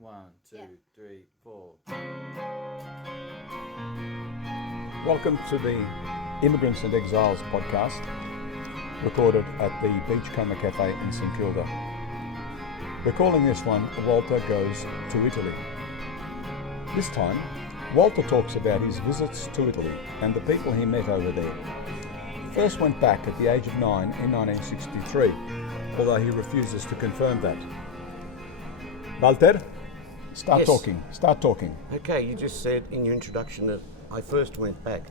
1, 2, 3, 4. Welcome to the Immigrants and Exiles podcast, recorded at the Beachcomber Café in St Kilda. We're calling this one Walter Goes to Italy. This time, Walter talks about his visits to Italy and the people he met over there. He first went back at the age of 9 in 1963, although he refuses to confirm that. Walter, start talking. Okay, you just said in your introduction that I first went back.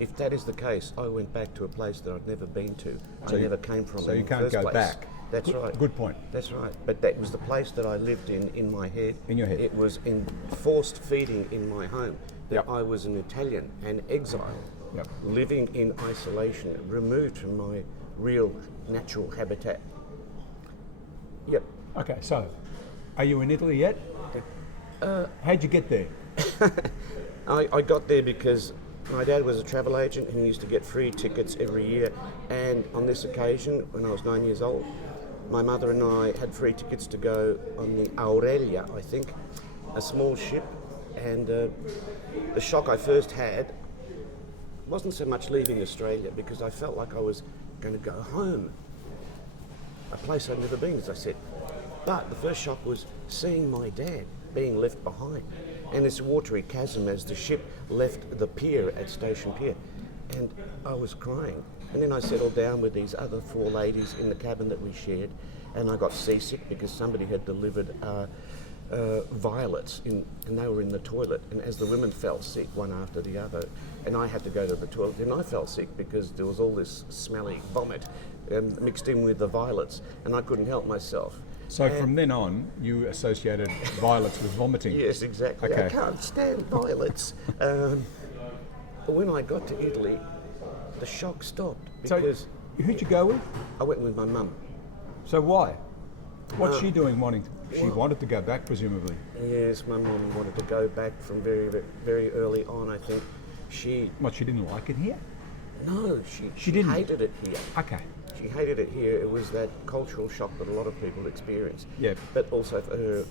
If that is the case, I went back to a place that I'd never been to. I never came from. So you can't go back. That's right. Good point. That's right. But that was the place that I lived in my head. In your head. It was forced feeding in my home that Yep. I was an Italian, an exile, Yep. living in isolation, removed from my real natural habitat. Yep. Okay, so are you in Italy yet? How'd you get there? I got there because my dad was a travel agent and he used to get free tickets every year. And on this occasion, when I was 9 years old, my mother and I had free tickets to go on the Aurelia, I think, a small ship. And the shock I first had wasn't so much leaving Australia, because I felt like I was going to go home, a place I'd never been, as I said. But the first shock was seeing my dad being left behind, and this watery chasm as the ship left the pier at Station Pier. And I was crying. And then I settled down with these other 4 ladies in the cabin that we shared, and I got seasick because somebody had delivered violets, and they were in the toilet. And as the women fell sick, one after the other, and I had to go to the toilet, and I felt sick because there was all this smelly vomit mixed in with the violets, and I couldn't help myself. So from then on, you associated violets with vomiting. Yes, exactly. Okay. I can't stand violets. But when I got to Italy, the shock stopped because So who'd you go with? I went with my mum. So why? What's she doing She wanted to go back, presumably. Yes, my mum wanted to go back from very, very early on, I think. She didn't like it here? No, she didn't? hated it here. Okay. She hated it here. It was that cultural shock that a lot of people experience. Yeah. But also for her,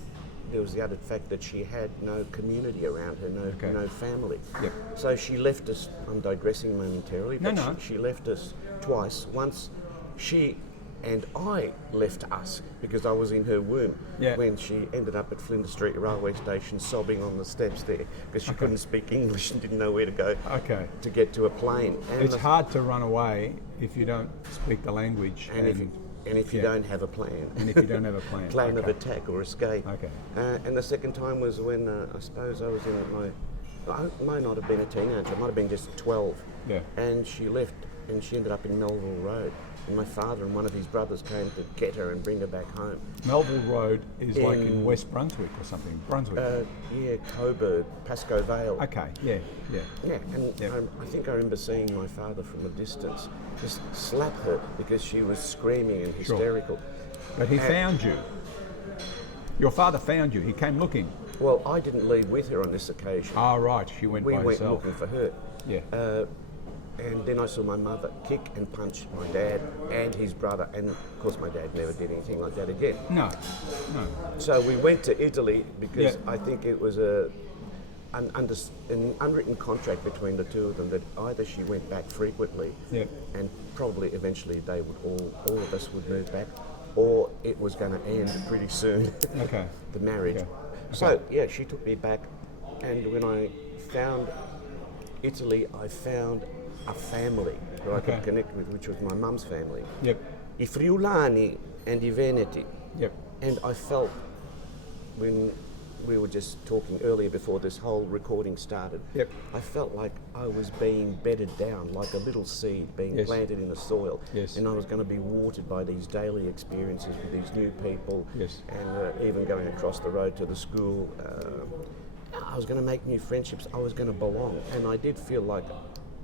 there was the added fact that she had no community around her, no family. Yep. So she left us, I'm digressing momentarily, but No. She left us twice. Once she and I left us because I was in her womb when she ended up at Flinders Street railway station sobbing on the steps there because she couldn't speak English and didn't know where to go to get to a plane. And it's hard to run away if you don't speak the language. And if you don't have a plan. And if you don't have a plan. Plan of attack or escape. Okay. And the second time was when I suppose I was I might not have been a teenager, I might have been just 12. Yeah. And she left and she ended up in Melville Road. And my father and one of his brothers came to get her and bring her back home. Melville Road is like in West Brunswick or something. Brunswick. Coburg, Pascoe Vale. Okay, yeah. Yeah, and I think I remember seeing my father from a distance just slap her because she was screaming and hysterical. Sure. But he found you. Your father found you. He came looking. Well, I didn't leave with her on this occasion. Ah, right. She went by herself. We went looking for her. Yeah. And then I saw my mother kick and punch my dad and his brother, and of course my dad never did anything like that again. No. So we went to Italy because I think it was an unwritten contract between the two of them that either she went back frequently and probably eventually they would all of us would move back, or it was going to end pretty soon. Okay. The marriage. Okay. So she took me back, and when I found Italy, I found a family that I could connect with, which was my mum's family. Yep. I Friulani and I Veneti. Yep. And I felt, when we were just talking earlier before this whole recording started, I felt like I was being bedded down, like a little seed being planted in the soil. Yes. And I was going to be watered by these daily experiences with these new people. Yes. And even going across the road to the school. I was going to make new friendships. I was going to belong. And I did feel like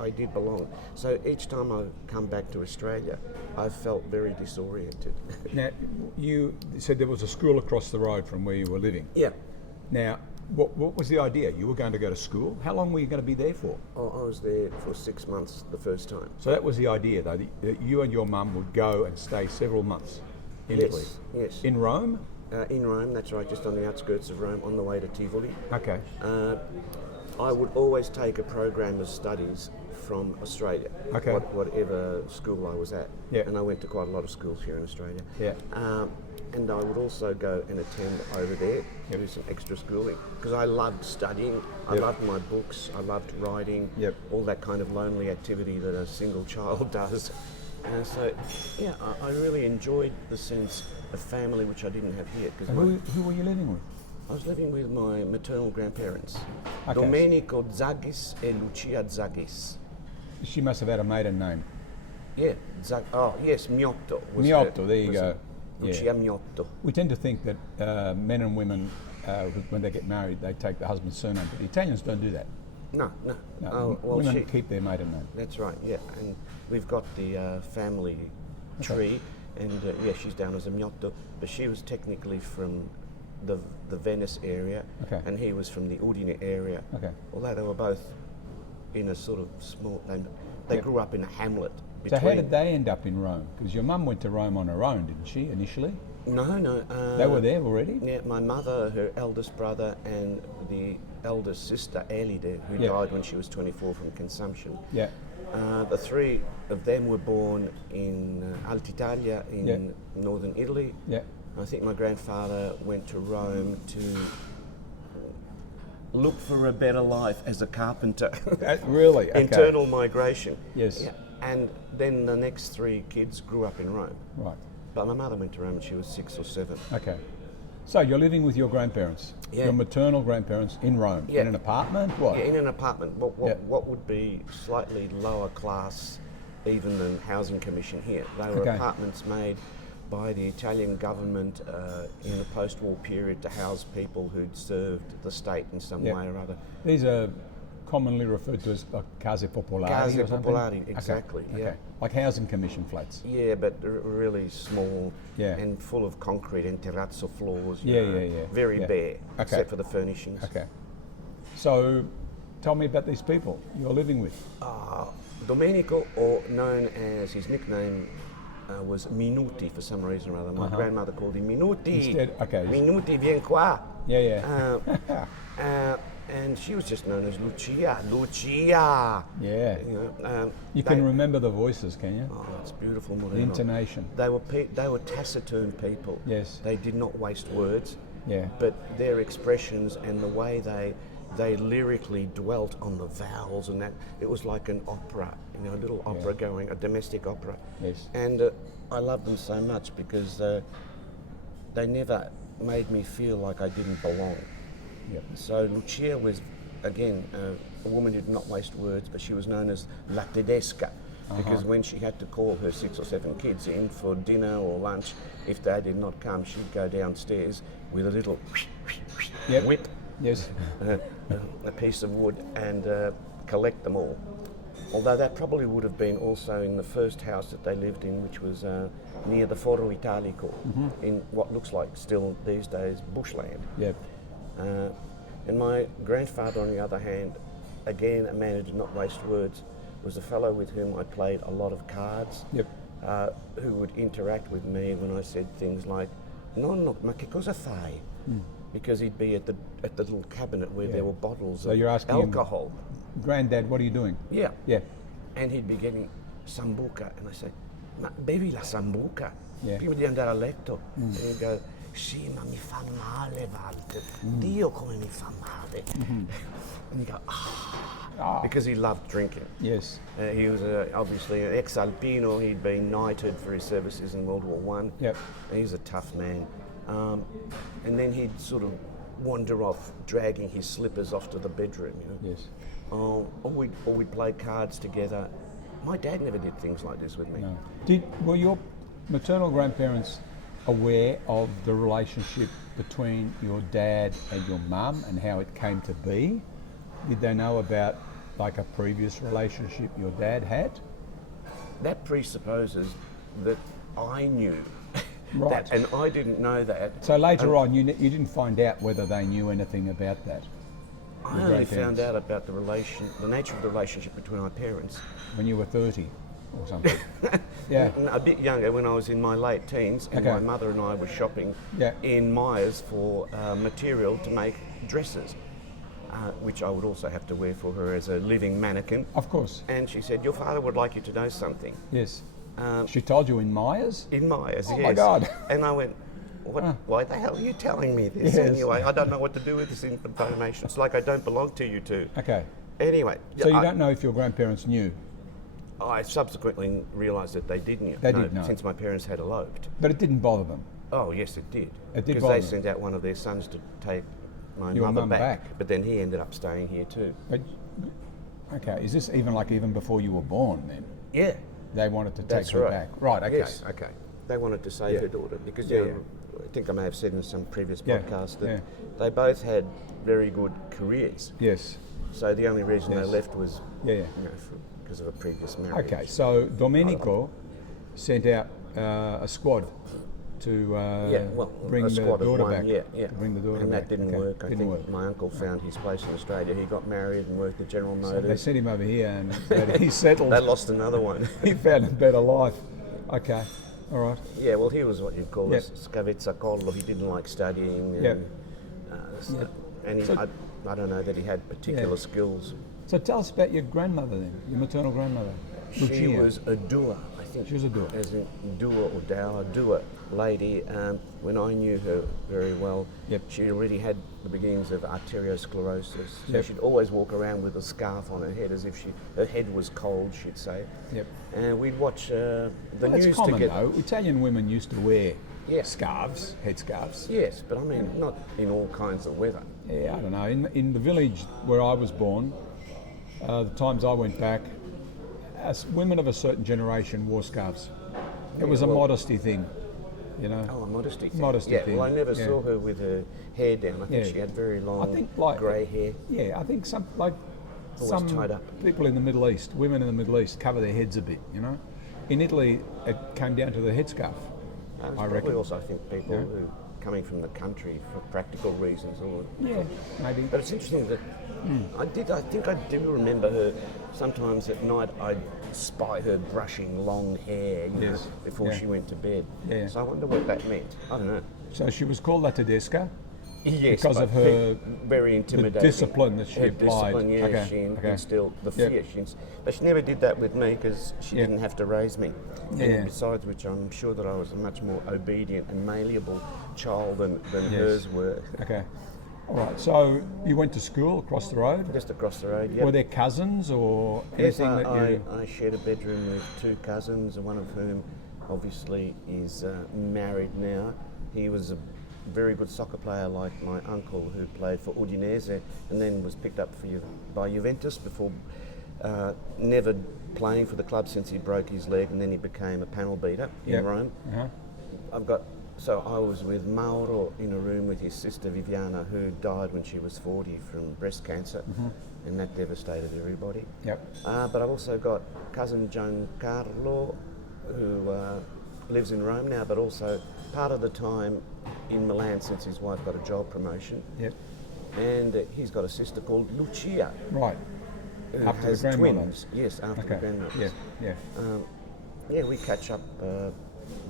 I did belong. So each time I've come back to Australia, I've felt very disoriented. Now, you said there was a school across the road from where you were living. Yeah. Now, what was the idea? You were going to go to school? How long were you going to be there for? I was there for 6 months the first time. So that was the idea, though, that you and your mum would go and stay several months in Italy? Yes. In Rome? In Rome, that's right, just on the outskirts of Rome, on the way to Tivoli. Okay. I would always take a program of studies from Australia, Okay. whatever school I was at. Yeah. And I went to quite a lot of schools here in Australia. Yeah. And I would also go and attend over there, do some extra schooling, because I loved studying, I Yep. loved my books, I loved writing, Yep. all that kind of lonely activity that a single child does. And so, yeah, I really enjoyed the sense of family, which I didn't have here. Because Who were you living with? I was living with my maternal grandparents, Okay. Domenico Zagis and Lucia Zagis. She must have had a maiden name. Yeah, yes, Miotto. Miotto, there you go. Lucia Miotto. We tend to think that men and women, when they get married, they take the husband's surname, but the Italians don't do that. No. No, women keep their maiden name. That's right, yeah. And we've got the family tree, and yeah, she's down as a Miotto, but she was technically from the Venice area, Okay. and he was from the Udine area. Okay. Although they were both in a sort of small, they Yep. grew up in a hamlet. So how did they end up in Rome? Because your mum went to Rome on her own, didn't she, initially? No. They were there already? Yeah, my mother, her eldest brother, and the eldest sister, Elide, who Yeah. died when she was 24 from consumption. Yeah. The three of them were born in Altitalia in Yeah. northern Italy. Yeah. I think my grandfather went to Rome to look for a better life as a carpenter. Really? Okay. Internal migration. Yes. Yeah. And then the next three kids grew up in Rome. Right. But my mother went to Rome when she was 6 or 7. Okay. So you're living with your grandparents, Yeah. your maternal grandparents in Rome, Yeah. in an apartment? What? Yeah, in an apartment. Yeah. What would be slightly lower class even than housing commission here. They were Okay. apartments made by the Italian government in the post-war period to house people who'd served the state in some Yeah. way or other. These are commonly referred to as case popolari Case or something? popolari, exactly, Okay. yeah. Like housing commission flats? Yeah, but really small Yeah. and full of concrete and terrazzo floors. Yeah, you know, yeah. Very Yeah. bare, Okay. except for the furnishings. Okay. So tell me about these people you're living with. Domenico, or known as his nickname, was Minuti for some reason or other. My grandmother called him Minuti. Instead- okay. Minuti, vien qua. Yeah. And she was just known as Lucia. Yeah. You know, You can remember the voices, can you? Oh, it's beautiful, The Moreno. intonation. They were taciturn people. Yes. They did not waste words. Yeah. But their expressions and the way they lyrically dwelt on the vowels and that, it was like an opera, you know, a little opera going, a domestic opera. Yes. And I love them so much because they never made me feel like I didn't belong. Yep. So Lucia was, again, a woman who did not waste words, but she was known as La Tedesca, because when she had to call her 6 or 7 kids in for dinner or lunch, if they did not come, she'd go downstairs with a little Yep. whip, Yes. a piece of wood, and collect them all. Although that probably would have been also in the first house that they lived in, which was near the Foro Italico, in what looks like still these days bushland. Yep. And my grandfather, on the other hand, again a man who did not waste words, was a fellow with whom I played a lot of cards, Yep. who would interact with me when I said things like, "Nonno, ma che cosa fai?" Because he'd be at the little cabinet where there were bottles So of you're asking him- alcohol. Granddad, what are you doing? Yeah. Yeah. And he'd be getting sambuca, and I say, "Ma bevi la sambuca Yeah. prima di andare a letto?" And he'd go, "Sì, ma mi fa male, Walter. Dio come mi fa male." And you go, because he loved drinking. Yes. He was obviously an ex-alpino. He'd been knighted for his services in World War One. Yep. He was a tough man. And then he'd sort of wander off, dragging his slippers off to the bedroom. You know? Yes. Or we'd play cards together. My dad never did things like this with me. No. Were your maternal grandparents aware of the relationship between your dad and your mum and how it came to be? Did they know about like a previous relationship your dad had? That presupposes that I knew Right. that, and I didn't know that. So later on, you didn't find out whether they knew anything about that I only found out about the nature of the relationship between our parents when you were 30. or something. Yeah. A bit younger, when I was in my late teens, and Okay. my mother and I were shopping Yeah. in Myers for material to make dresses, which I would also have to wear for her as a living mannequin. Of course. And she said, "Your father would like you to know something." Yes. She told you in Myers? In Myers, Oh yes. my God. And I went, why the hell are you telling me this? Yes. Anyway, I don't know what to do with this information. It's like I don't belong to you two. Okay. Anyway. So you don't know if your grandparents knew? I subsequently realised that they didn't They did know. since my parents had eloped. But it didn't bother them? Oh, yes, it did. It did because bother they them. sent out one of their sons to take my Your mother mum back. back. But then he ended up staying here too. But, okay, is this even before you were born then? Yeah. They wanted to That's take her right. back? Right, okay, Yes. okay. They wanted to save Yeah. her daughter because Yeah, you know, I think I may have said in some previous Yeah, podcast that yeah. they both had very good careers. Yes. So the only reason Yes. they left was Yeah, yeah. because of a previous marriage. Okay, so Domenico sent out a squad to bring a the squad of daughter one, back. yeah. Bring the daughter and back. that didn't Okay, work. I didn't think work. my uncle found his place in Australia. He got married and worked at General They Motors. sent him over here and he settled. They lost another one. He found a better life. Okay, all right. Yeah, well, he was what you'd call Yep. a scavezzacollo. He didn't like studying. And, Yep. Yep. And he, So- I don't know that he had particular Yeah. skills. So tell us about your grandmother then, your maternal grandmother. She Lucia. was a doer, I think. She was a doer. As in doer or dower, doer lady. When I knew her very well, Yep. she already had the beginnings of arteriosclerosis. So Yep. she'd always walk around with a scarf on her head as if her head was cold, she'd say. Yep. And we'd watch the Well, that's news common together. though. Italian women used to wear Yeah. scarves, headscarves. Yes, but I mean, not in all kinds of weather. Yeah, I don't know. In the village where I was born, the times I went back, as women of a certain generation wore scarves. It was a well- modesty thing, you know. Oh, a modesty thing. Modesty yeah, thing, well, I never yeah. saw her with her hair down. I think Yeah. she had very long, I think like grey hair. Yeah, I think some Always tied up. people in the Middle East, women in the Middle East, cover their heads a bit. You know, in Italy it came down to the headscarf. There's I probably reckon. also, I think, people Yeah. who coming from the country for practical reasons. Or, Yeah, maybe. but it's interesting that I think I do remember her. Sometimes at night I'd spy her brushing long hair, you Yes. know, before Yeah. she went to bed. Yeah. So I wonder what that meant. I don't know. So she was called La Tedesca. Yes, Because but of her- very intimidating discipline that she her applied. Discipline, yeah, Okay, she okay. instilled the Yep. fear. But she never did that with me because she Yep. didn't have to raise me. Yeah. And besides which, I'm sure that I was a much more obedient and malleable child than Yes. hers were. Okay. All right. So you went to school across the road. Just across the road, yeah. Were there cousins or Yes, anything that you? I shared a bedroom with two cousins, one of whom obviously is married now. He was a very good soccer player like my uncle who played for Udinese and then was picked up by Juventus before never playing for the club since he broke his leg, and then he became a panel beater Yep. in Rome. Uh-huh. So I was with Mauro in a room with his sister Viviana, who died when she was 40 from breast cancer, and that devastated everybody. Yep. But I've also got cousin Giancarlo, who lives in Rome now, but also part of the time in Milan since his wife got a job promotion. Yep. And he's got a sister called Lucia, Right. who After the has grandmother. twins. Yes, after the Okay. grandmothers. Yeah. Yeah. Yeah, we catch up.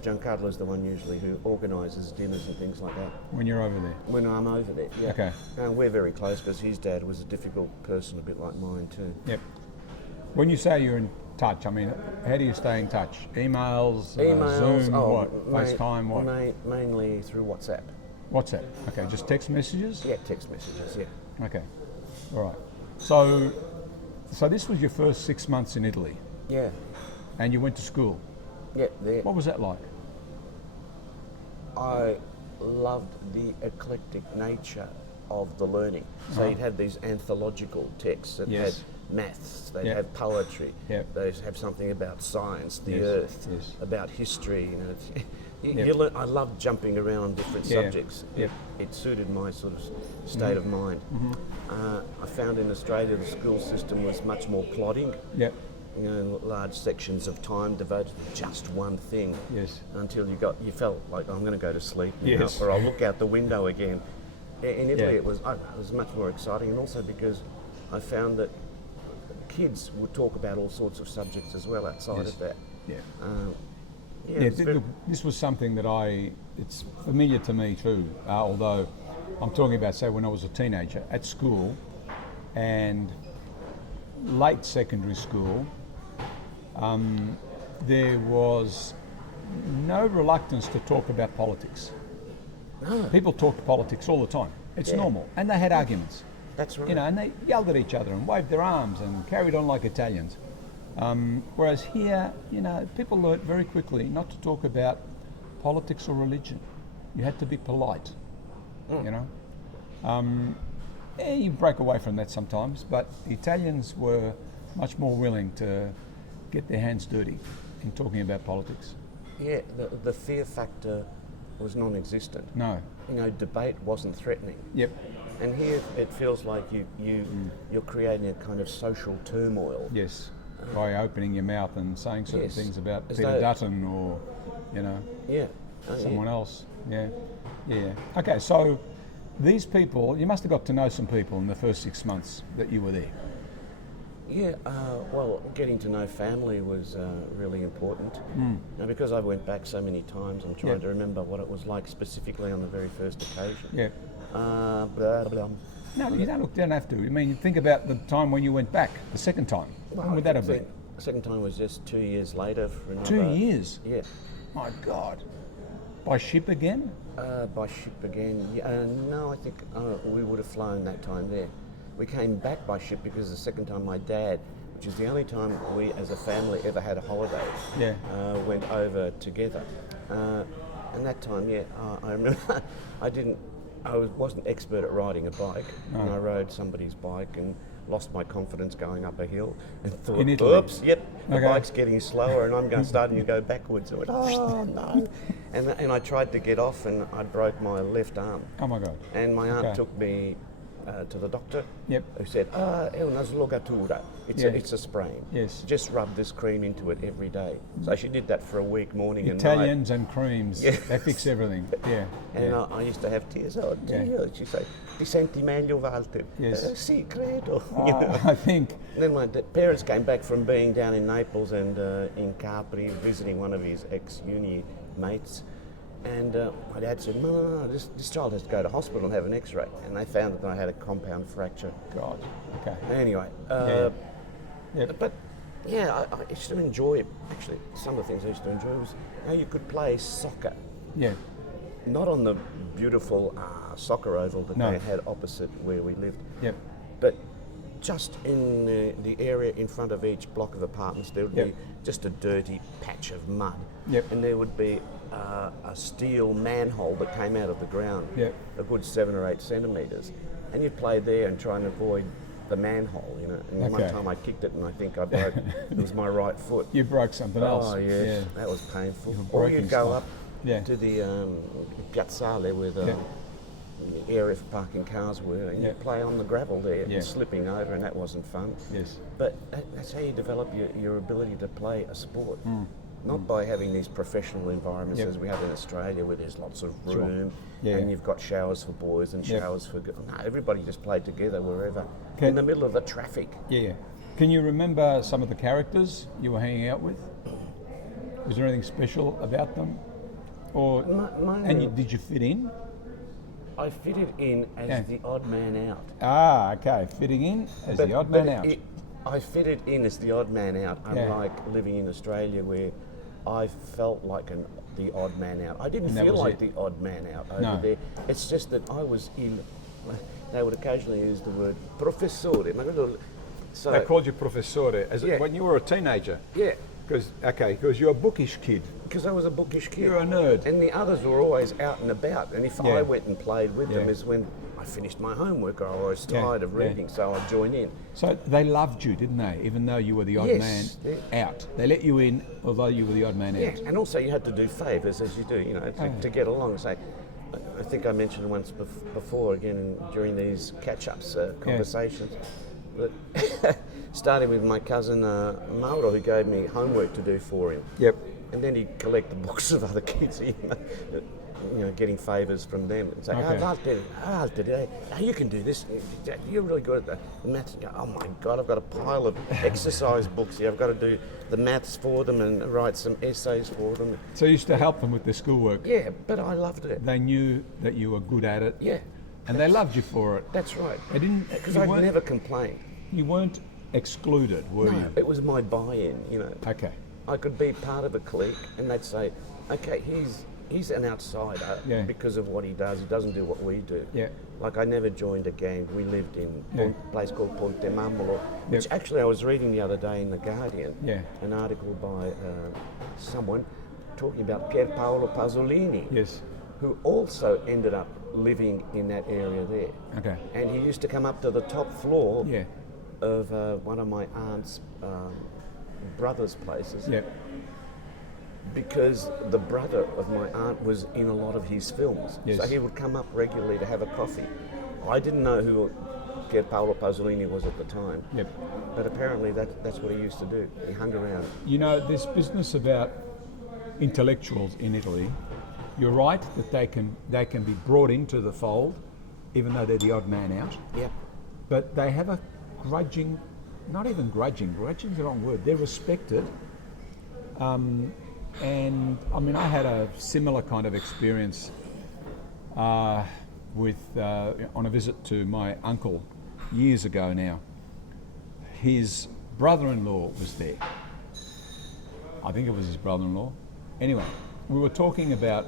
Giancarlo's the one usually who organises dinners and things like that When you're over there. when I'm over there. Yeah. Okay. And we're very close because his dad was a difficult person, a bit like mine too. Yep. When you say you're in touch, I mean, how do you stay in touch? Emails, Zoom, what? FaceTime, what? Mainly through WhatsApp. WhatsApp. Okay, just text messages? Yeah, text messages, yeah. Okay. All right. So this was your first 6 months in Italy Yeah, and you went to school. yeah, there. What was that like? I loved the eclectic nature of the learning. So you'd have these anthological texts that Yes. had maths, they'd Yep. have poetry, Yep. they'd have something about science, the Yes, earth, yes. about history. You know, Yep. you learn, I loved jumping around on different Yeah. subjects. Yep. It suited my sort of state of mind. I found in Australia the school system was much more plodding. Yep. You know, large sections of time devoted to just one thing. Yes. Until you felt like I'm going to go to sleep now, Yes. or I'll look out the window again. In Italy, Yeah. it was much more exciting, and also because I found that kids would talk about all sorts of subjects as well outside Yes. of that. Yeah. Yeah, Yeah, it's very- look, this was something that it's familiar to me too, although I'm talking about, say, when I was a teenager at school and late secondary school, there was no reluctance to talk about politics. No, People talked politics all the time. It's Yeah. normal. And they had arguments, that's right. you know, and they yelled at each other and waved their arms and carried on like Italians. Whereas here, you know, people learnt very quickly not to talk about politics or religion. You had to be polite, you know. You break away from that sometimes, but the Italians were much more willing to get their hands dirty in talking about politics. Yeah, the fear factor was non-existent. No. You know, debate wasn't threatening. Yep. And here it feels like you're creating a kind of social turmoil. Yes. By opening your mouth and saying certain Yes. things about As Peter though- Dutton or, you know, Yeah. someone else. Yeah. Yeah. Okay, so these people, you must have got to know some people in the first 6 months that you were there. Yeah, well, getting to know family was really important. Now, because I went back so many times, I'm trying Yeah. to remember what it was like specifically on the very first occasion. Yeah. Blah, blah. No, you don't have to. I mean, think about the time when you went back, the second time. When would that have been? The second time was just 2 years later for another... 2 years? Yeah. My God. By ship again? By ship again. Yeah, no, I think we would have flown that time there. We came back by ship because the second time my dad, which is the only time we as a family ever had a holiday, Yeah. went over together. And that time, yeah, I remember I wasn't expert at riding a bike, and I rode somebody's bike and lost my confidence going up a hill and thought, In Italy? oops, yep, the Okay. bike's getting slower and I'm starting to go backwards. I went, oh no. And I tried to get off and I broke my left arm. Oh my God. And my aunt Okay. took me to the doctor, Yep. who said, è una slogatura. Yeah. It's a sprain. Yes. Just rub this cream into it every day. So she did that for a week, morning and night. Italians and creams, Yeah. they fix everything. Yeah. And yeah. I used to have tears. Oh dear. Yeah. She said, ti senti meglio, Walter? Yes. Sì, credo. Oh, You know? I think, And then my parents came back from being down in Naples and in Capri, visiting one of his ex-uni mates. And my dad said, no, this child has to go to hospital and have an x-ray. And they found that I had a compound fracture. God, okay. Anyway, Yeah. Yep. but yeah, I used to enjoy, actually, some of the things I used to enjoy was how you could play soccer. Yeah, Not on the beautiful soccer oval that No. they had opposite where we lived, yep, but just in the area in front of each block of apartments, there would Yep. be just a dirty patch of mud. Yep. And there would be a steel manhole that came out of the ground, Yep. a good 7 or 8 centimetres. And you'd play there and try and avoid the manhole, you know. And one Okay. time I kicked it and I think I broke, it was my right foot. you broke something else. Oh, yes, Yeah. that was painful. You were Or breaking you'd go stuff. up Yeah. to the Piazzale where the area for parking cars were, and Yeah. you'd play on the gravel there Yeah. and slipping over, and that wasn't fun. Yes. But that's how you develop your ability to play a sport. Mm. Not by having these professional environments Yep. as we have in Australia where there's lots of Sure. room Yeah. and you've got showers for boys and Yep. showers for girls. No, everybody just played together wherever, Can- in the middle of the traffic. Yeah. Can you remember some of the characters you were hanging out with? Was there anything special about them? Or did you fit in? I fitted in as Yeah. the odd man out. Ah, okay. Fitting in as the odd man out. I fitted in as the odd man out, Yeah. unlike living in Australia where I felt like the odd man out. I didn't And that feel was like it. the odd man out over No. there. It's just that I was in, they would occasionally use the word professore. So, They called you professore Yeah. when you were a teenager. yeah, Because you're a bookish kid. because I was a bookish kid. You're a nerd. And the others were always out and about. And if Yeah. I went and played with them Yeah. is when I finished my homework or I was Yeah, tired of yeah. reading, so I'd join in. So they loved you, didn't they? Even though you were the odd Yes, man out. They let you in, although you were the odd man Yeah, out. and also you had to do favours as you do, you know, to get along. Say, I think I mentioned once before again during these catch-ups conversations, that starting with my cousin Mauro, who gave me homework to do for him. Yep. And then he'd collect the books of other kids. getting favours from them and say, Okay. Walter, you can do this. You're really good at the maths. Oh my God, I've got a pile of exercise books here. I've got to do the maths for them and write some essays for them. So you used to help them with their schoolwork. Yeah, but I loved it. They knew that you were good at it. Yeah. And they loved you for it. That's right. They didn't, Because you I'd weren't- never complained. You weren't excluded, were No, you? it was my buy-in, Okay. I could be part of a clique and they'd say, okay, he's an outsider Yeah. because of what he does. He doesn't do what we do. Yeah. Like I never joined a gang. We lived in Yeah. a place called Ponte Mamolo, which actually I was reading the other day in The Guardian, Yeah. an article by someone talking about Pier Paolo Pasolini, Yes. who also ended up living in that area there. Okay. And he used to come up to the top floor Yeah. of one of my aunt's brother's places Yeah. because the brother of my aunt was in a lot of his films. Yes. So he would come up regularly to have a coffee. I didn't know who Pier Paolo Pasolini was at the time, Yep. but apparently that's what he used to do. He hung around. You know, this business about intellectuals in Italy, you're right that they can be brought into the fold, even though they're the odd man out. Yeah. But they have a grudging, not even grudging's the wrong word. They're respected. And I mean, I had a similar kind of experience with on a visit to my uncle years ago now. His brother-in-law was there. I think it was his brother-in-law. Anyway, we were talking about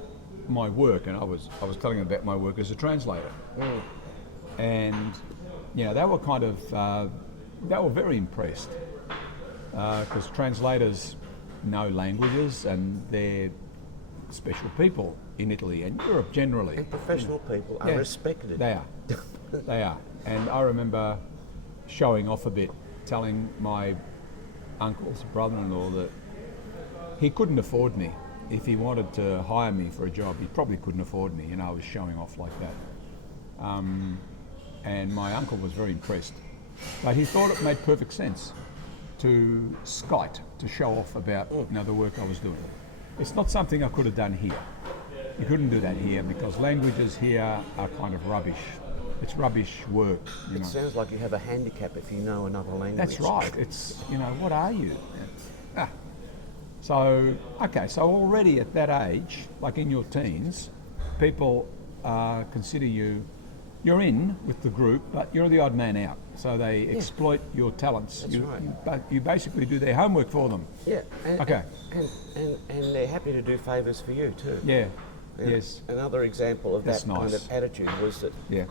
my work, and I was telling him about my work as a translator. And they were kind of they were very impressed because translators know languages and they're special people in Italy and Europe generally. And professional people are respected. They are. They are. And I remember showing off a bit, telling my uncle's brother-in-law that he couldn't afford me. If he wanted to hire me for a job, he probably couldn't afford me. I was showing off like that. And my uncle was very impressed. But he thought it made perfect sense to skite, to show off about the work I was doing. It's not something I could have done here. You couldn't do that here because languages here are kind of rubbish. It's rubbish work. It sounds like you have a handicap if you know another language. That's right. It's, what are you? So already at that age, like in your teens, people consider you're in with the group, but you're the odd man out. So they exploit your talents. That's right. You basically do their homework for them. Yeah. And, Okay. And they're happy to do favours for you too. Yeah. Yeah. Yes. Another example of That's that kind nice. of attitude was that Yeah.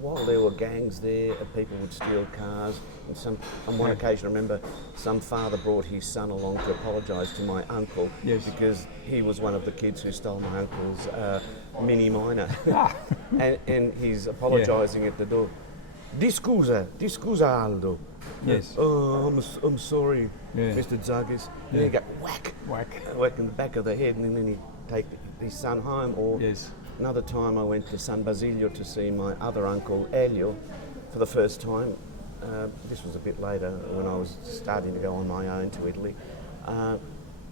while there were gangs there, people would steal cars. And on one occasion, I remember some father brought his son along to apologise to my uncle because he was one of the kids who stole my uncle's Mini Miner. and he's apologising at the door. Di scusa Aldo. Yes. Oh, I'm sorry, Yeah. Mr. Zagis. And he'd go whack in the back of the head, and then he'd take his son home. Or another time I went to San Basilio to see my other uncle, Elio, for the first time. This was a bit later when I was starting to go on my own to Italy. And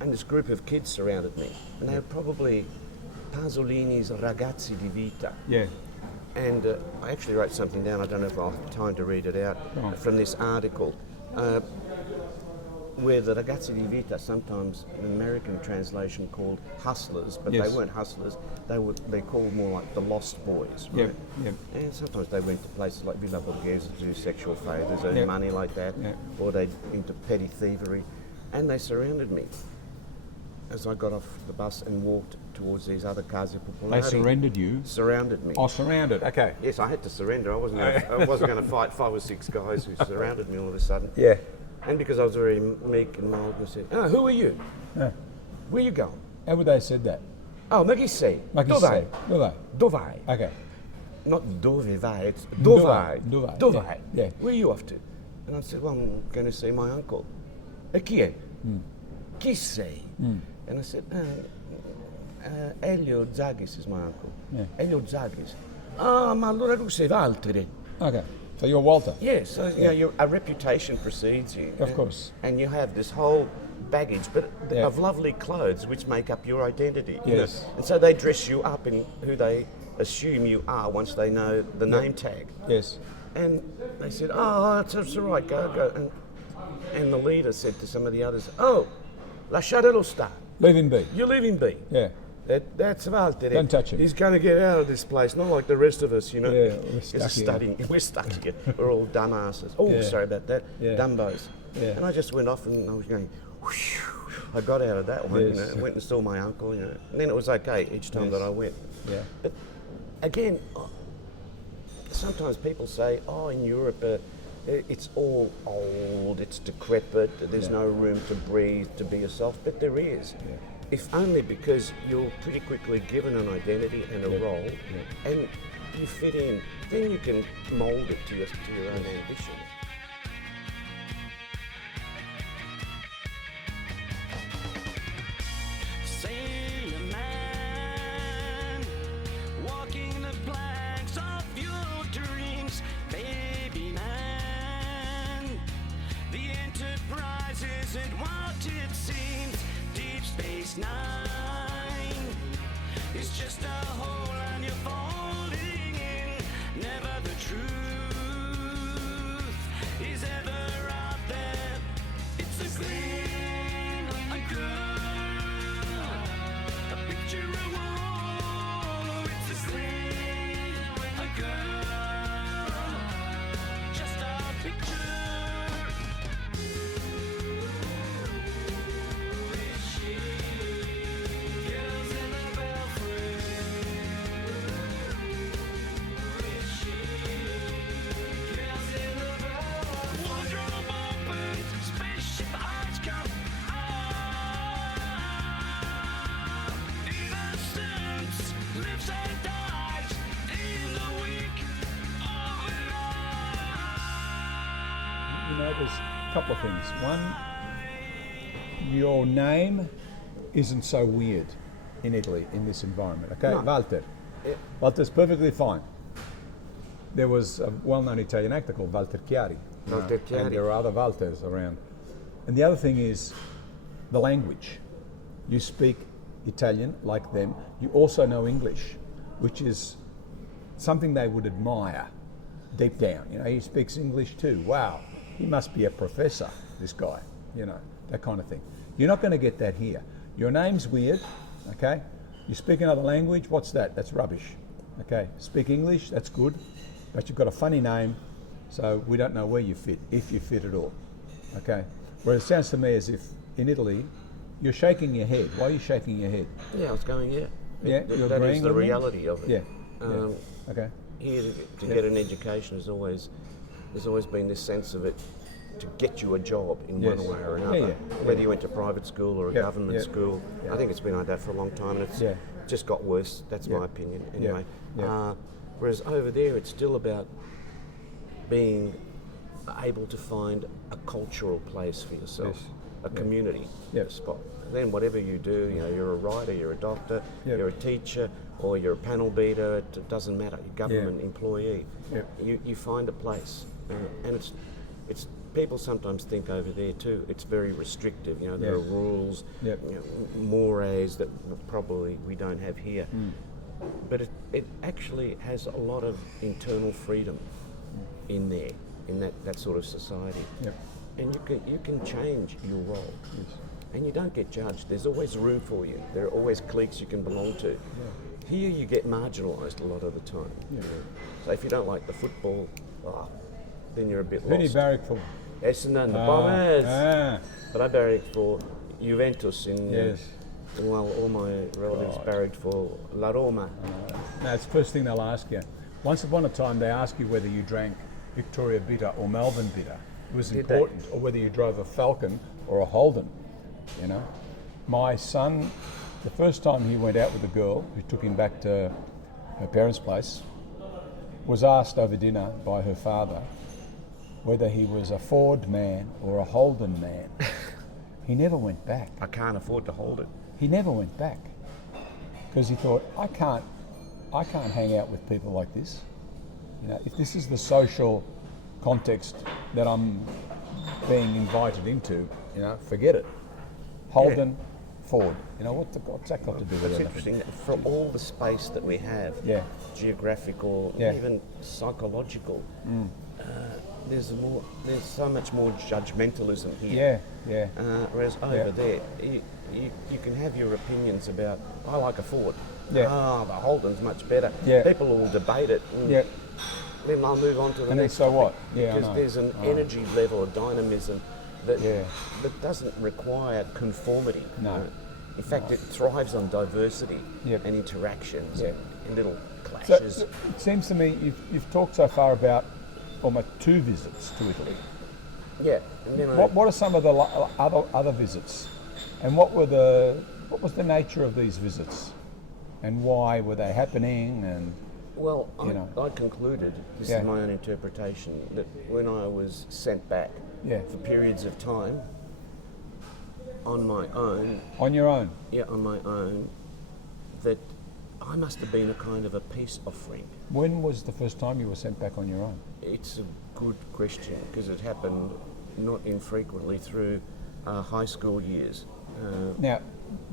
this group of kids surrounded me. And they were probably Pasolini's Ragazzi di Vita. Yeah. And I actually wrote something down, I don't know if I'll have time to read it out, from this article, where the Ragazzi di Vita, sometimes an American translation called hustlers, but they weren't hustlers, they called more like the lost boys, right? Yep. And sometimes they went to places like Villa Borghese to do sexual favours, earn money like that, or they into petty thievery, and they surrounded me as I got off the bus and walked towards these other Case Popolari. They surrendered you? Surrounded me. Oh, surrounded. Okay. Yes, I had to surrender. I wasn't going to fight 5 or 6 guys who surrounded me all of a sudden. Yeah. And because I was very meek and mild, I said, "Oh, who are you? Yeah. Where you going?" How would they have said that? "Oh, ma chi sei? Like you Dove say. vai? Dove vai?" Okay. Not dove vai, it's dove vai. Dove vai. Yeah. Where are you off to? And I said, "Well, I'm going to see my uncle." "E chi è?" "Chi sei?" And I said, "Elio Zagis is my uncle." Yeah. "Elio Zagis." "Ah, ma allora tu sei Valtteri." Okay. So you're Walter? Yes, so, a reputation precedes you. Of course. And you have this whole baggage Yeah. of lovely clothes which make up your identity. you Yes. know. And so they dress you up in who they assume you are once they know the name tag. Yes. And they said, oh, it's all right, go. And the leader said to some of the others, oh, lasciatelo stare. Leave him be. You leave him be. Yeah. That's Walter. Don't touch him. He's going to get out of this place, not like the rest of us, you know. Yeah, We're stuck here. We're all dumbasses. Oh, Yeah. sorry about that. Yeah. Dumbos. Yeah. And I just went off and I was going, whew. I got out of that one, Yes. went and saw my uncle, And then it was okay each time that I went. Yeah. But again, sometimes people say, oh, in Europe, it's all old, it's decrepit, there's no room to breathe, to be yourself, but there is. Yeah. If only because you're pretty quickly given an identity and a role, and you fit in, then you can mould it to your own ambition. It's just a hole and you're falling in. Never the truth is ever out there. It's a green and girl, a picture of wall. Oh, it's a green and girl, just a picture. There's a couple of things. One, your name isn't so weird in Italy in this environment. Okay, No. Walter. Yeah. Walter's perfectly fine. There was a well-known Italian actor called Walter Chiari. Walter Chiari. And there are other Walters around. And the other thing is the language. You speak Italian like them. You also know English, which is something they would admire deep down. He speaks English too. Wow. He must be a professor, this guy, that kind of thing. You're not going to get that here. Your name's weird, okay? You speak another language, what's that? That's rubbish, okay? Speak English, that's good, but you've got a funny name, so we don't know where you fit, if you fit at all, okay? Whereas it sounds to me as if in Italy, you're shaking your head. Why are you shaking your head? Yeah, I was going, Yeah, That you're is agreeing the with me? reality of it. Yeah, okay. Here to get an education is always, there's always been this sense of it to get you a job in Yes. one way or another. Yeah. Whether you went to private school or a government Yeah. school. Yeah. I think it's been like that for a long time, and it's just got worse. That's my opinion, anyway. Yeah. Whereas over there, it's still about being able to find a cultural place for yourself, a community spot. Then whatever you do, you're a writer, you're a doctor, you're a teacher, or you're a panel beater, it doesn't matter, you're a government employee. You find a place, and it's people sometimes think over there too, it's very restrictive, there are rules, mores that probably we don't have here. But it actually has a lot of internal freedom in there, in that sort of society. And you can change your role. And you don't get judged. There's always room for you. There are always cliques you can belong to. Here you get marginalised a lot of the time. So if you don't like the football, then you're a bit lost. Who do you barrack for? Essendon, the Bombers. Ah. But I barracked for Juventus in... Yes. Well, all my relatives barracked for La Roma. No, it's the first thing they'll ask you. Once upon a time, they asked you whether you drank Victoria Bitter or Melbourne Bitter. It was important, or whether you drove a Falcon or a Holden. My son, the first time he went out with a girl who took him back to her parents' place, was asked over dinner by her father whether he was a Ford man or a Holden man. He never went back. I can't afford to hold it. He never went back because he thought, I can't hang out with people like this. If this is the social context that I'm being invited into, forget it. Holden, Ford. What's that got to do with It's anything? interesting that for all the space that we have, Yeah. geographical, Yeah. even psychological, there's so much more judgmentalism here. Yeah. Whereas over there, you can have your opinions about, I like a Ford. Yeah. The Holden's much better. Yeah. People will debate it. And Yeah. Then I'll move on to the And then next so topic, what? Yeah, I because know. there's an energy level of dynamism that Yeah. doesn't require conformity. No. In fact, it thrives on diversity Yep. and interactions Yep. and little So clashes. it seems to me you've talked so far about almost 2 visits to Italy. Yeah, and then What are some of the other visits, and what was the nature of these visits, and why were they happening? And I concluded, this Yeah. is my own interpretation, that when I was sent back Yeah. for periods of time on my own, on your own, that I must have been a kind of a peace offering. when was the first time you were sent back on your own? It's a good question because it happened not infrequently through high school years. Now,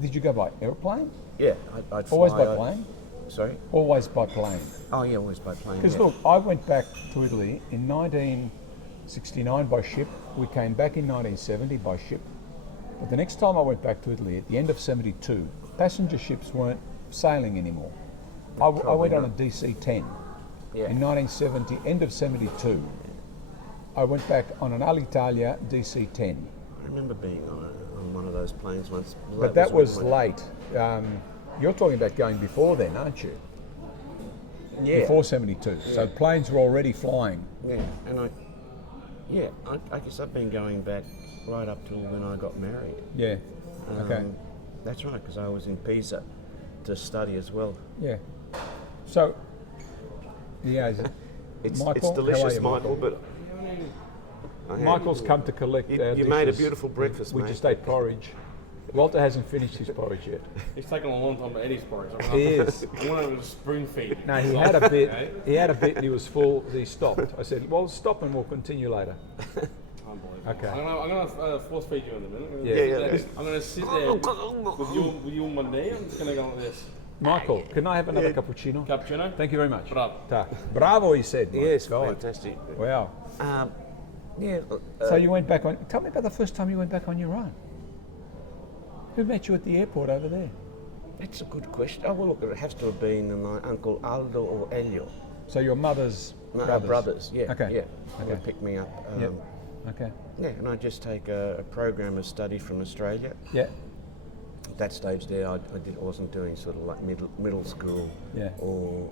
did you go by airplane? Yeah, I'd fly. Always by plane? Sorry? Always by plane. Oh yeah, always by plane. Because yeah. look, I went back to Italy in 1969 by ship. We came back in 1970 by ship. But the next time I went back to Italy, at the end of 72, passenger ships weren't sailing anymore. I went on a DC-10 Yeah. in 1970, end of 72. I went back on an Alitalia DC-10. I remember being on one of those planes once. But that was when- late. You're talking about going before then, aren't you? Yeah. Before 72. So planes were already flying. Yeah, and I guess I've been going back right up till when I got married. Yeah. Okay. That's right, because I was in Pisa to study as well. Yeah. So, It's Michael, how are delicious, you, Michael, but Michael's come to collect our you made a dishes. beautiful breakfast, We mate. just ate porridge. Walter hasn't finished his porridge yet. It's taken a long time to eat his porridge. He is. I'm going to spoon feed. No, he had a bit. He had a bit, and he was full. He stopped. I said, "Well, stop, and we'll continue later." Unbelievable. Okay. I'm going to force feed you in a minute. Yeah. I'm going to sit there with you on my knee. I'm just going to go like this. Michael, can I have another cappuccino? Cappuccino. Thank you very much. Bravo. Ta. Bravo, he said. yes, God. fantastic. Wow. Yeah, So you went back on. Tell me about the first time you went back on your own. Who met you at the airport over there? that's a good question. Oh, well, look, it has to have been my uncle Aldo or Elio. So your mother's No, brothers. yeah. Okay. Yeah. Okay. They picked me up. Yep. Okay. Yeah, and I just take a program of study from Australia. Yeah. At that stage there, I wasn't doing sort of like middle school Yeah. or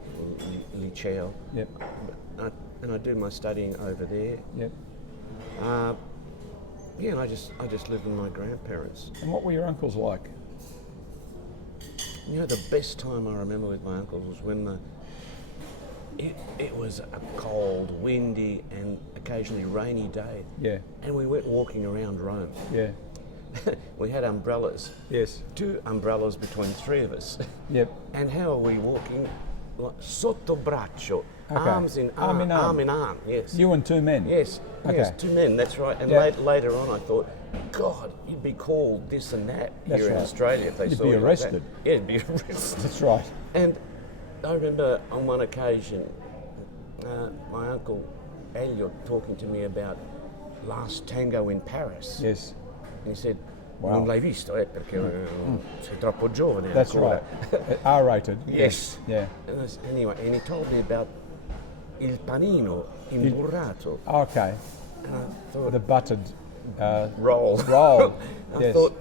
liceo. Yep. And I do my studying over there. Yep. Yeah, and I just lived with my grandparents. And what were your uncles like? You know, the best time I remember with my uncles was when it was a cold, windy, and occasionally rainy day. Yeah. And we went walking around Rome. Yeah. We had umbrellas. Yes. 2 umbrellas between 3 of us. Yep. And how are we walking? Like, sotto braccio, Okay. arms in Arm in arm. arm in arm. Yes. You and 2 men. Yes. Okay. Yes. 2 men. That's right. And Yeah. later on, I thought, God, you'd be called this and that That's here in right. Australia if they You'd saw be you like arrested. that. Yeah, you'd be arrested. That's right. And I remember on one occasion, my uncle Elliot talking to me about Last Tango in Paris. Yes. And he said, Wow. non l'hai visto, perché sei troppo giovane. That's ancora." right. R-rated. Yes. Yeah. Anyway, and he told me about il panino imburrato. Okay. And I thought, The buttered roll. roll. I Yes. thought,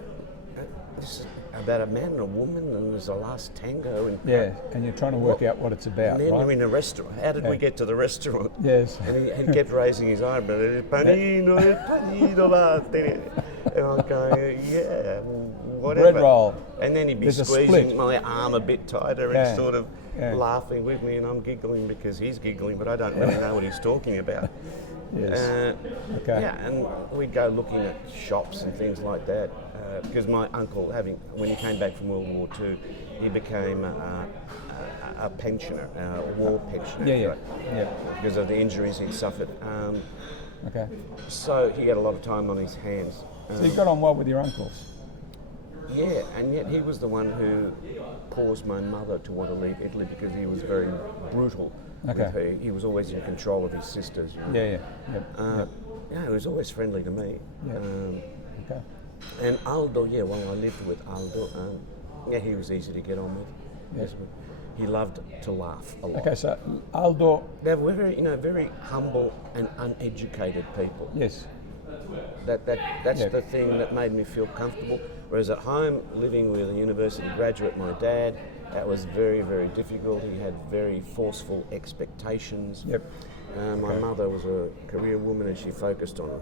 this is about a man and a woman, and there's a last tango. And Yeah. And you're trying to work out what it's about, and then right? we're in a restaurant. How did we get to the restaurant? Yes. And he kept raising his eyebrow. Il panino latte. And I'm going, yeah, whatever. Bread roll. And then he'd be There's a squeezing split. my arm a bit tighter Yeah. and sort of Yeah. laughing with me, and I'm giggling because he's giggling, but I don't really know what he's talking about. Yes. Okay. Yeah, and we'd go looking at shops and things like that. because my uncle, when he came back from World War II, he became a pensioner, a war pensioner. Yeah. Because of the injuries he suffered. Okay. So he had a lot of time on his hands. So you got on well with your uncles? Yeah, and yet he was the one who caused my mother to want to leave Italy because he was very brutal with her. He was always in control of his sisters. You know? Yeah, he was always friendly to me. Yeah. Okay. And Aldo, while I lived with Aldo, he was easy to get on with. Yes. He loved to laugh a lot. Okay, so Aldo... They were very humble and uneducated people. Yes. That's the thing that made me feel comfortable. Whereas at home, living with a university graduate, my dad, that was very, very difficult. He had very forceful expectations. Yep. My mother was a career woman and she focused on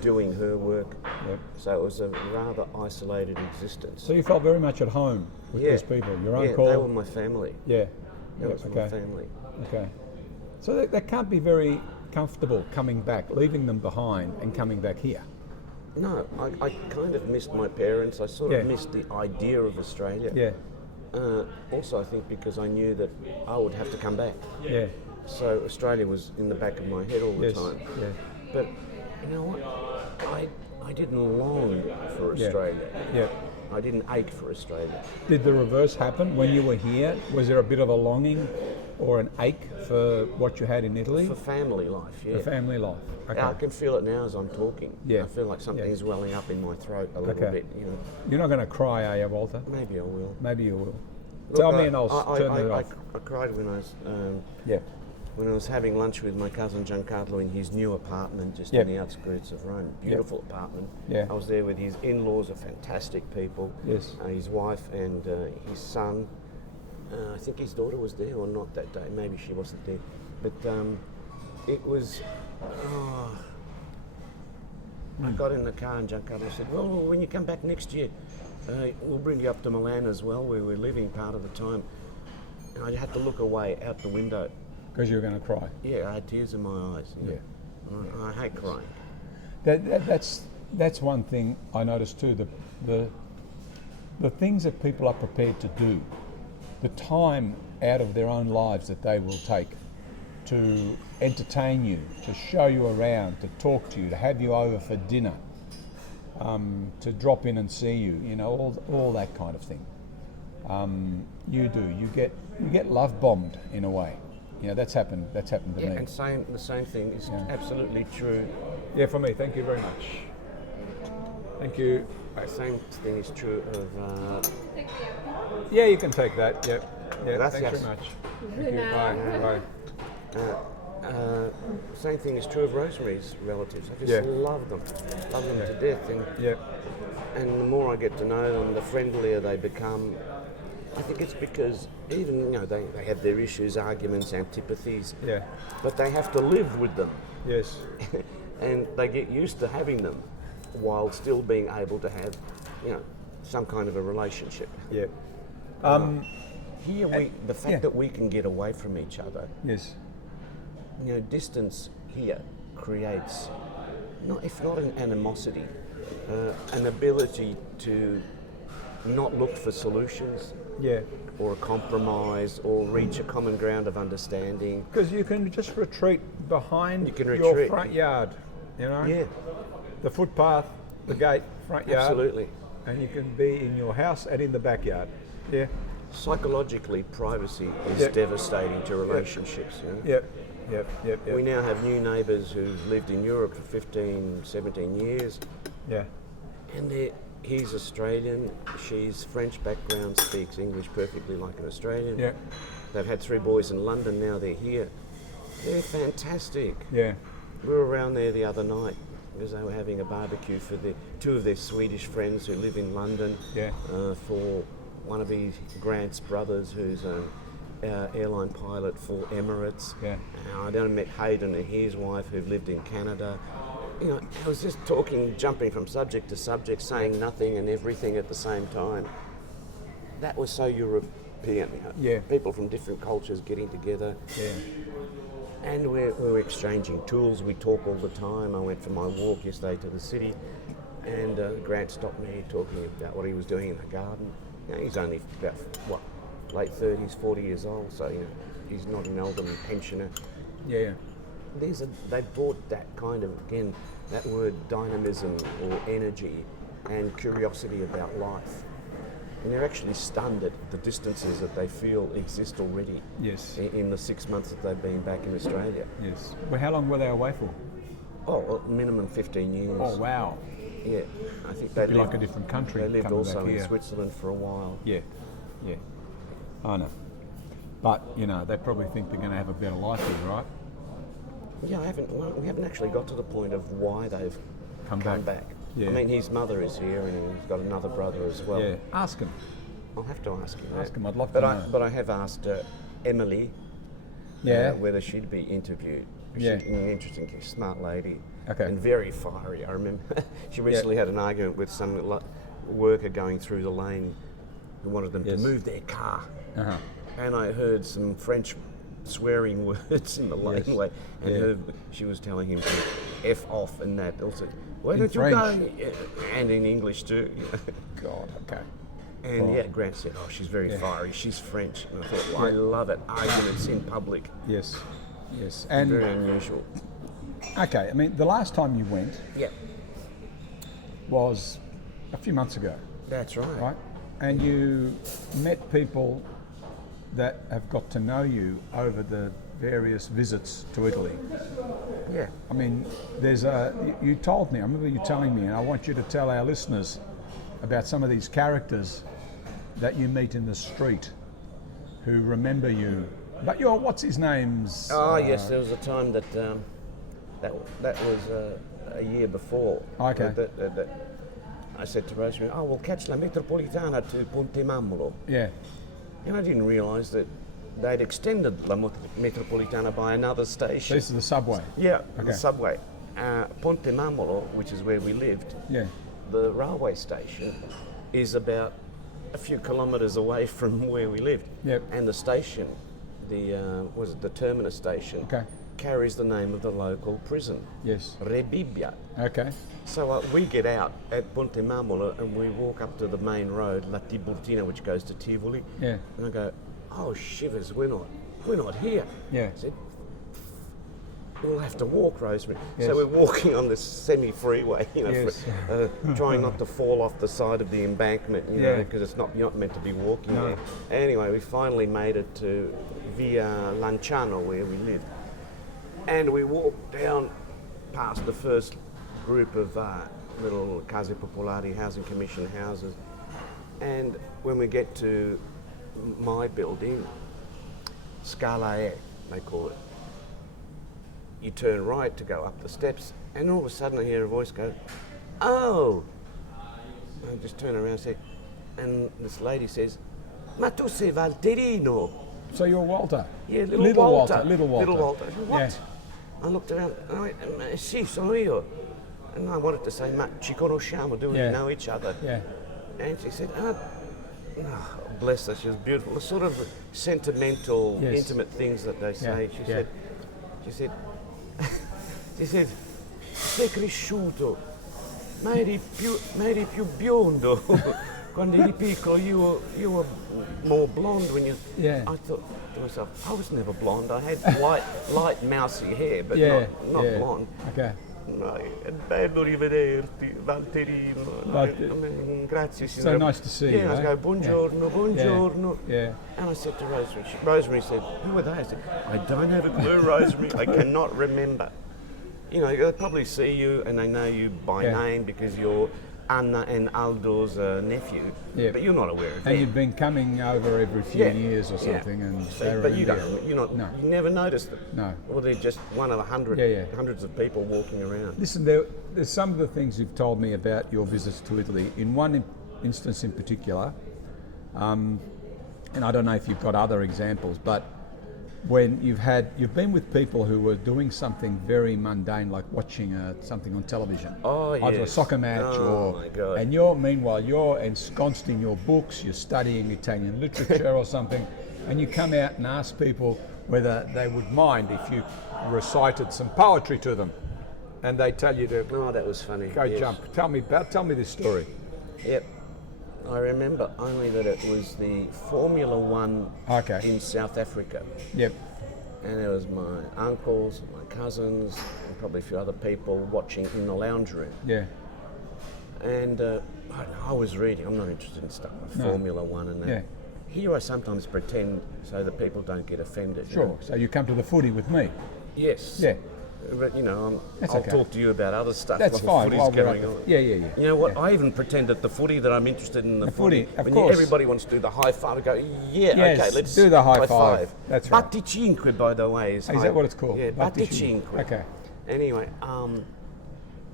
doing her work. Yep. So it was a rather isolated existence. So you felt very much at home with these people, your uncle? Yeah, they were my family. Yeah. That was my family. Okay. So that can't be very comfortable coming back, leaving them behind and coming back here. No, I kind of missed my parents. I sort of missed the idea of Australia. Yeah. Also, I think because I knew that I would have to come back. Yeah. So Australia was in the back of my head all the time. Yeah. But you know what? I didn't long for Australia. Yeah. I didn't ache for Australia. Did the reverse happen when you were here? Was there a bit of a longing or an ache for what you had in Italy? For family life, yeah. For family life. Okay. I can feel it now as I'm talking. Yeah. I feel like something's welling up in my throat a little bit. You know. You're not going to cry, are you, Walter? Maybe I will. Maybe you will. Look, Tell me and I'll turn it off. I cried when I was Yeah. when I was having lunch with my cousin Giancarlo in his new apartment just on the outskirts of Rome. Beautiful apartment. Yeah. I was there with his in-laws, are fantastic people. Yes. His wife and his son. I think his daughter was there or not that day. Maybe she wasn't there. But it was... I got in the car and Giancarlo said, well, when you come back next year, we'll bring you up to Milan as well, where we're living part of the time. And I had to look away out the window. Because you were going to cry. Yeah, I had tears in my eyes. You know. I hate crying. That's one thing I noticed too. The things that people are prepared to do, the time out of their own lives that they will take to entertain you, to show you around, to talk to you, to have you over for dinner, to drop in and see you. You know, all that kind of thing. You get love bombed in a way. You know, that's happened to me. And the same thing is absolutely true. Yeah, for me. Thank you very much. Thank you. The same thing is true of... Yeah, you can take that. Yep. Yeah, Gracias. thanks very much. Thank you. Bye. Same thing is true of Rosemary's relatives. I just love them to death. And the more I get to know them, the friendlier they become. I think it's because even, they have their issues, arguments, antipathies, but they have to live with them. Yes. And they get used to having them while still being able to have, some kind of a relationship. Yeah. Here, the fact that we can get away from each other, yes, distance here creates, if not an animosity, an ability to not look for solutions, or a compromise, or reach a common ground of understanding. Because you can just retreat behind your retreat. front yard, Yeah. the footpath, the gate, front yard. Absolutely. And you can be in your house and in the backyard. Yeah. Psychologically, privacy is devastating to relationships. Yep. We now have new neighbours who've lived in Europe for 15, 17 years. Yeah. And he's Australian, she's French background, speaks English perfectly like an Australian. Yeah. They've had 3 boys in London, now they're here. They're fantastic. Yeah. We were around there the other night because they were having a barbecue for 2 of their Swedish friends who live in London. Yeah. For one of his Grant's brothers who's an airline pilot for Emirates. Yeah. I then met Hayden and his wife who've lived in Canada. I was just jumping from subject to subject, saying nothing and everything at the same time. That was so European. People from different cultures getting together. Yeah. And we're exchanging tools. We talk all the time. I went for my walk yesterday to the city. And Grant stopped me talking about what he was doing in the garden. You know, he's only about, late 30s, 40 years old, so he's not an elderly pensioner. Yeah. They brought that kind of, again, that word dynamism or energy and curiosity about life. And they're actually stunned at the distances that they feel exist already. Yes. In the 6 months that they've been back in Australia. Yes. Well, how long were they away for? Oh, well, minimum 15 years. Oh, wow. Yeah, I think they It'd be like a different country. They lived coming also back in here. Switzerland for a while. Yeah. Yeah. I know. But, you know, they probably think they're going to have a better life here, right? Yeah, we haven't actually got to the point of why they've come back. Yeah. I mean, his mother is here and he's got another brother as well. Yeah. Ask him. I'll have to ask him. Ask him. I'd love but to know. But I have asked Emily whether she'd be interviewed. She's Yeah. an interesting, smart lady. Okay. And very fiery. I remember she recently had an argument with some worker going through the lane who wanted them to move their car. Uh-huh. And I heard some French swearing words in the laneway, and she was telling him to F off and that. Also, where did you go? And in English too. God, okay. And Grant said, oh, she's very fiery, she's French. And I thought, well, I love it, arguments in public. Yes, yes. And very unusual. Okay, I mean, the last time you went was a few months ago. That's right. Right? And you met people that have got to know you over the various visits to Italy. Yeah. I mean, you told me, I remember you telling me, and I want you to tell our listeners about some of these characters that you meet in the street who remember you. But what's his name's? Yes, there was a time that that was a year before. Okay. That I said to Rosemary, oh, we'll catch La Metropolitana to Ponte Mammolo. Yeah. And I didn't realise that they'd extended La Metropolitana by another station. This is the subway. Yeah, Okay. the subway. Ponte Mammolo, which is where we lived, the railway station is about a few kilometres away from where we lived. Yep. And the station, the terminus station, carries the name of the local prison. Yes. Rebibbia. Okay. So we get out at Ponte Mammolo and we walk up to the main road, La Tiburtina, which goes to Tivoli. Yeah. And I go, oh shivers, we're not here. Yeah. I said, we'll have to walk, Rosemary. Yes. So we're walking on this semi-freeway, Yes. trying not to fall off the side of the embankment, because it's not, you're not meant to be walking there. Anyway, we finally made it to Via Lanciano, where we lived. And we walked down past the first group of little Case Popolari housing commission houses. And when we get to my building, Scala E, they call it, you turn right to go up the steps, and all of a sudden I hear a voice go, oh! And I just turn around and say, and this lady says, ma tu sei Valterino? So you're Walter? Yeah, little Walter. Little Walter. Little Walter. I said, what? Yeah. I looked around, and I went, sì, sono io. And I wanted to say, ma ci conosciamo, do we know each other? Yeah. And she said, oh, bless her, she was beautiful. The sort of sentimental, intimate things that they say. She said, sei cresciuto, ma eri più biondo. Quando eri piccolo, you were more blonde when you... Yeah. I thought to myself, I was never blonde. I had light mousy hair, but not blonde. Okay. No, è bello rivederti, Valterino. Grazie, signora. So nice to see you. Yeah, I go, buongiorno, buongiorno. Yeah. And I said to Rosemary, Rosemary said, who are they? I said, I don't have a clue, Rosemary. I cannot remember. You know, they probably see you and they know you by name because you're Anna and Aldo's nephew, but you're not aware of them. And you've been coming over every few years or something, and but you don't. You never notice them. No. Or they're just one of hundreds of people walking around. Listen, there's some of the things you've told me about your visits to Italy. In one instance in particular, and I don't know if you've got other examples, but when you've been with people who were doing something very mundane, like watching something on television, either a soccer match and meanwhile you're ensconced in your books, you're studying Italian literature or something, and you come out and ask people whether they would mind if you recited some poetry to them. and they tell you to Oh, that was funny. go yes. jump. Tell me this story. Yep. I remember only that it was the Formula One Okay. in South Africa. Yep. And there was my uncles, my cousins, and probably a few other people watching in the lounge room. Yeah. And I was reading, I'm not interested in stuff like Formula One and that. Yeah. Here I sometimes pretend so that people don't get offended. you Sure. know. So you come to the footy with me. Yes. Yeah. But That's I'll okay. talk to you about other stuff. That's while fine. footy's While we're going at on. yeah. You know what? Yeah. I even pretend that the footy that I'm interested in the footy, of when course. everybody wants to do the high five, I go, yeah, Yes, okay, let's do the high five. That's right. Batticinque, by the way, is Is that what it's called? Yeah, Batticinque. Batticinque. Okay. Anyway,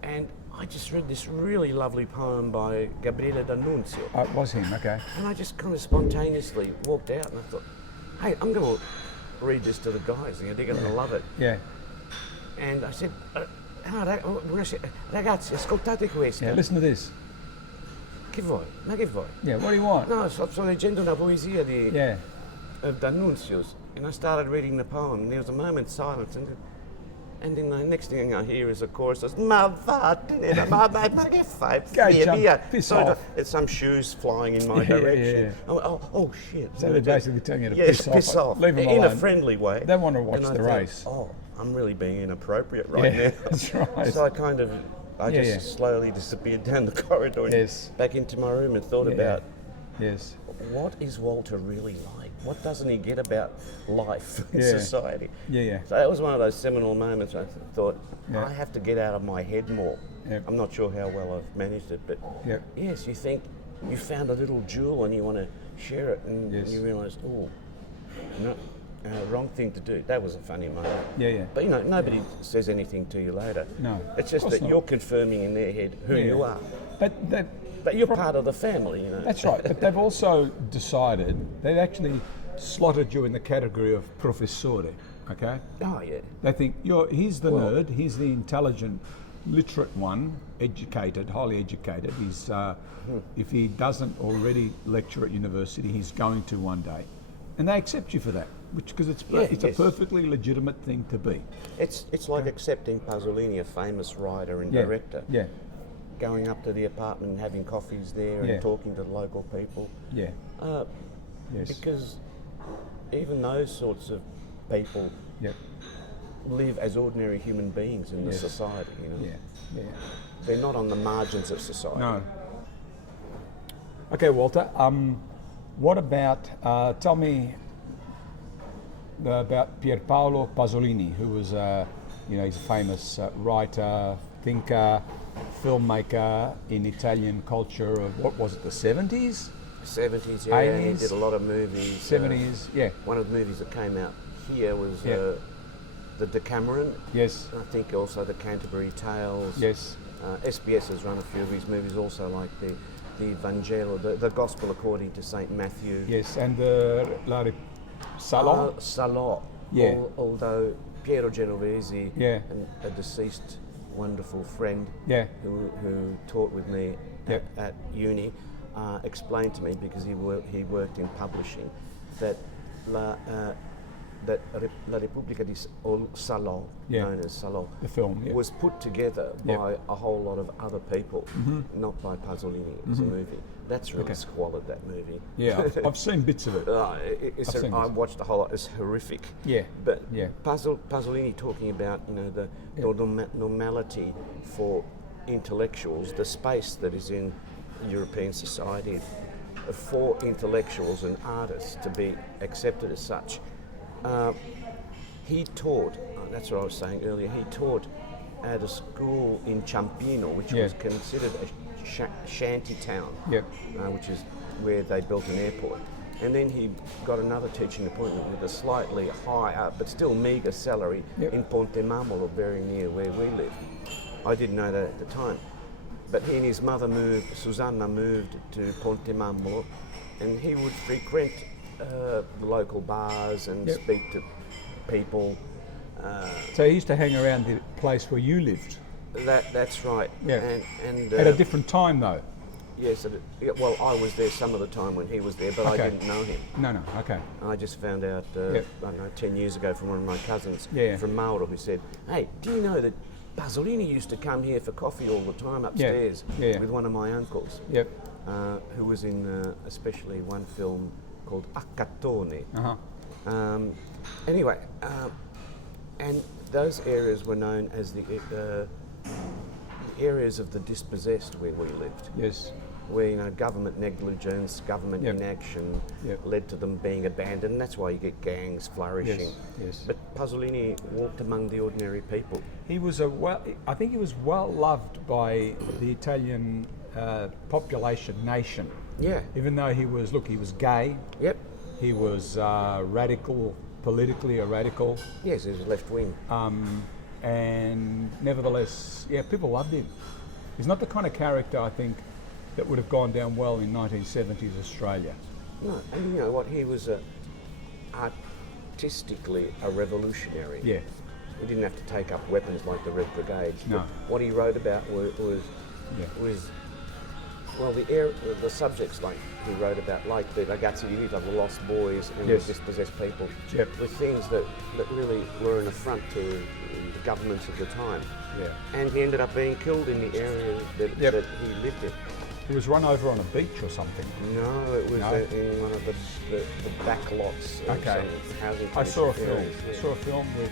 and I just read this really lovely poem by Gabriele D'Annunzio, It was him. Okay. and I just kind of spontaneously walked out, and I thought, hey, I'm going to read this to the guys. You know, they're going to love it. Yeah. And I said, ragazzi, ascoltate questa. Yeah. Listen to this. Che vuoi? Ma che vuoi? Yeah. What do you want? No, sto leggendo una poesia Yeah. of D'Annunzio's, and I started reading the poem, and there was a moment's silence, and then the next thing I hear is a chorus says, ma vattene, ma che fai? Go Via, jump, via." piss So off. it's some shoes flying in my Yeah, direction. yeah. Oh, shit. So they're basically telling you to Yes, piss off. Leave them in alone. a friendly way. They want to watch And I the thought, race. Oh, I'm really being inappropriate right Yeah, now. that's right. So I Yeah, just slowly disappeared down the corridor and Yes. back into my room and thought Yeah. about Yes. what is Walter really like? What doesn't he get about life in Yeah. society? Yeah. Yeah. So that was one of those seminal moments where I thought, Yeah. I have to get out of my head more. Yep. I'm not sure how well I've managed it, but Yep. yes, you think you found a little jewel and you want to share it, and Yes. you realise, oh, no, wrong thing to do. That was a funny moment. Yeah. Yeah. But you know, nobody says anything to you later. No, It's of just course that not. you're confirming in their head who Yeah. you are. But You're part of the family, you know. that's right. But they've also decided they've actually slotted you in the category of professore. Okay. Oh, yeah. They think he's the nerd, he's the intelligent, literate one, educated, highly educated. He's if he doesn't already lecture at university, he's going to one day, and they accept you for that, because it's Yes. a perfectly legitimate thing to be. It's like accepting Pasolini, a famous writer and Yeah. director, Yeah. going up to the apartment and having coffees there Yeah. and talking to the local people. Yeah. Yes. Because even those sorts of people Yep. live as ordinary human beings in the Yes. society. You know, Yeah. Yeah. they're not on the margins of society. No. Okay, Walter. What about? Tell me about Pierpaolo Pasolini, who was, he's a famous writer, thinker, filmmaker in Italian culture of what was it, the 70s, 70s, yeah, and he 80s, did a lot of movies. 70s? Yeah. One of the movies that came out here was Yeah. the Decameron. Yes. I think also the Canterbury Tales. Yes. SBS has run a few of his movies also, like the Vangelo, the Gospel according to St. Matthew. Yes. And the Salon. Salò. Yeah. Although Piero Genovese, Yeah. a deceased wonderful friend Yeah. who taught with me Yep. at uni, explained to me, because he worked in publishing, that La Repubblica di Salò, Yeah. known as Salò, The film, yeah. was put together Yep. by a whole lot of other people, not by Pasolini. It was a movie. That's really Okay. squalid, that movie. Yeah, I've seen bits of it. It's I've seen I this. watched the whole lot. It's horrific. Yeah, But yeah. Pasolini talking about the normality for intellectuals, the space that is in European society for intellectuals and artists to be accepted as such. He taught, that's what I was saying earlier, he taught at a school in Ciampino, which Yeah. was considered a shanty town, Yep. which is where they built an airport. And then he got another teaching appointment with a slightly higher but still meagre salary Yep. in Ponte Marmolo, very near where we live. I didn't know that at the time. But he and his mother Susanna moved to Ponte Marmolo, and he would frequent the local bars and Yep. speak to people. So he used to hang around the place where you lived That's right. Yeah. And at a different time, though. yes, well, I was there some of the time when he was there, but Okay. I didn't know him. No, okay. I just found out, Yep. I don't know, 10 years ago from one of my cousins Yeah. from Mauro, who said, hey, do you know that Pasolini used to come here for coffee all the time upstairs yeah. with one of my uncles, Yep. who was in especially one film called Accattone. Uh-huh. Anyway, and those areas were known as the areas of the dispossessed where we lived. Yes. Where government negligence, government Yep. inaction Yep. led to them being abandoned. And that's why you get gangs flourishing. Yes. Yes. But Pasolini walked among the ordinary people. He was I think he was well loved by the Italian population nation. Yeah. Even though he was gay, Yep. he was radical, politically a radical, Yes, he was left wing. and nevertheless, people loved him. He's not the kind of character, I think, that would have gone down well in 1970s Australia. No, and you know what? He was artistically a revolutionary. Yeah. He didn't have to take up weapons like the Red Brigades. No. But what he wrote about was well, the subjects like he wrote about, like the ragazzi di vita, the lost boys and Yes. the dispossessed people, Yep. were things that really were an affront to the governments of the time. Yeah. And he ended up being killed in the area that he lived in. He was run over on a beach or something. No, it was No? in one of the back lots of Okay. some housing. I saw a commission film. areas, I yeah. saw a film with